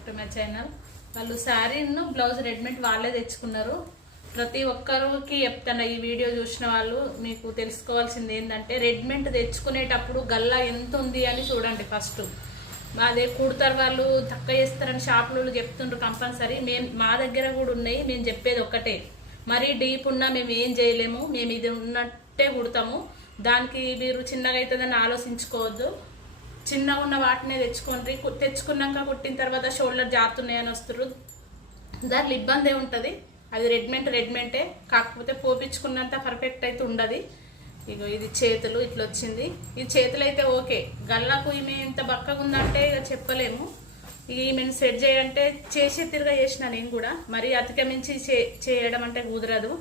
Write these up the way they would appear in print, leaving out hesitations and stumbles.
Back to my channel. వాళ్ళు శారీను blouse readymade వాళ్ళే తెచ్చుకున్నారు. ప్రతి ఒక్కరికి చెప్తాను, ఈ వీడియో చూసిన వాళ్ళు మీకు తెలుసుకోవాల్సింది ఏంటంటే రెడీమేడ్ తెచ్చుకునేటప్పుడు గల్లా ఎంత ఉంది అని చూడండి. ఫస్ట్ మాదే కుడతారు వాళ్ళు, తక్కువ చేస్తారని షాపులు చెప్తుండ్రు కంపల్సరీ. మా దగ్గర కూడా ఉన్నాయి. మేము చెప్పేది ఒక్కటే, మరీ డీప్ ఉన్నా మేము ఏం చేయలేము, మేము ఇది ఉన్నట్టే కుడతాము. దానికి మీరు చిన్నగా అవుతుందని ఆలోచించుకోవద్దు. చిన్నగా ఉన్న వాటినే తెచ్చుకోండి. తెచ్చుకున్నాక కుట్టిన తర్వాత షోల్డర్ జారుతున్నాయని వస్తారు, దాంట్లో ఇబ్బంది ఉంటుంది. అది రెడీమేడే, కాకపోతే పోపించుకున్నంత పర్ఫెక్ట్ అయితే ఉండదు. ఇగో ఇది చేతులు ఇట్లా వచ్చింది. ఈ చేతులు అయితే ఓకే. గల్లకు ఈమె ఎంత బక్కగా ఉందంటే ఇక చెప్పలేము. ఇక ఈమెను సెట్ చేయాలంటే చేసే తిరగా చేసిన నేను కూడా, మరి అతికమించి చేయడం అంటే కుదరదు.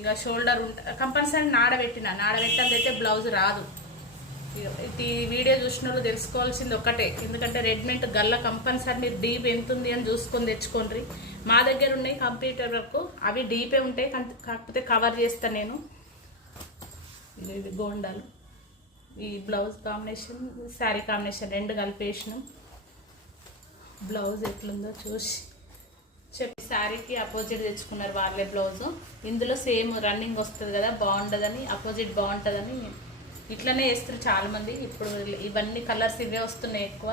ఇక షోల్డర్ కంపల్సరీ నాడబెట్టందైతే బ్లౌజ్ రాదు. ఈ వీడియో చూసిన వాళ్ళు తెలుసుకోవాల్సింది ఒక్కటే, ఎందుకంటే రెడీమేడ్ గల్ల కంపల్సరీ మీరు డీప్ ఎంత ఉంది అని చూసుకొని తెచ్చుకోండి. మా దగ్గర ఉన్నాయి కంప్యూటర్ వరకు, అవి డీపే ఉంటాయి, కాకపోతే కవర్ చేస్తాను నేను. ఇవి గోండాలు, ఈ బ్లౌజ్ కాంబినేషన్ శారీ కాంబినేషన్ రెండు కలిపేసినాం. బ్లౌజ్ ఎట్లుందో చూసి చెప్పి శారీకి అపోజిట్ తెచ్చుకున్నారు వాళ్ళే బ్లౌజు. ఇందులో సేమ్ రన్నింగ్ వస్తుంది కదా, బాగుంటుందని అపోజిట్ బాగుంటుందని ఇట్లనే వేస్తారు చాలామంది. ఇప్పుడు ఇవన్నీ కలర్స్ ఇవే వస్తున్నాయి ఎక్కువ.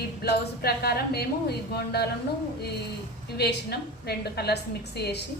ఈ బ్లౌజ్ ప్రకారం మేము ఈ గోండాలను ఇవి వేసినాం, రెండు కలర్స్ మిక్స్ చేసి.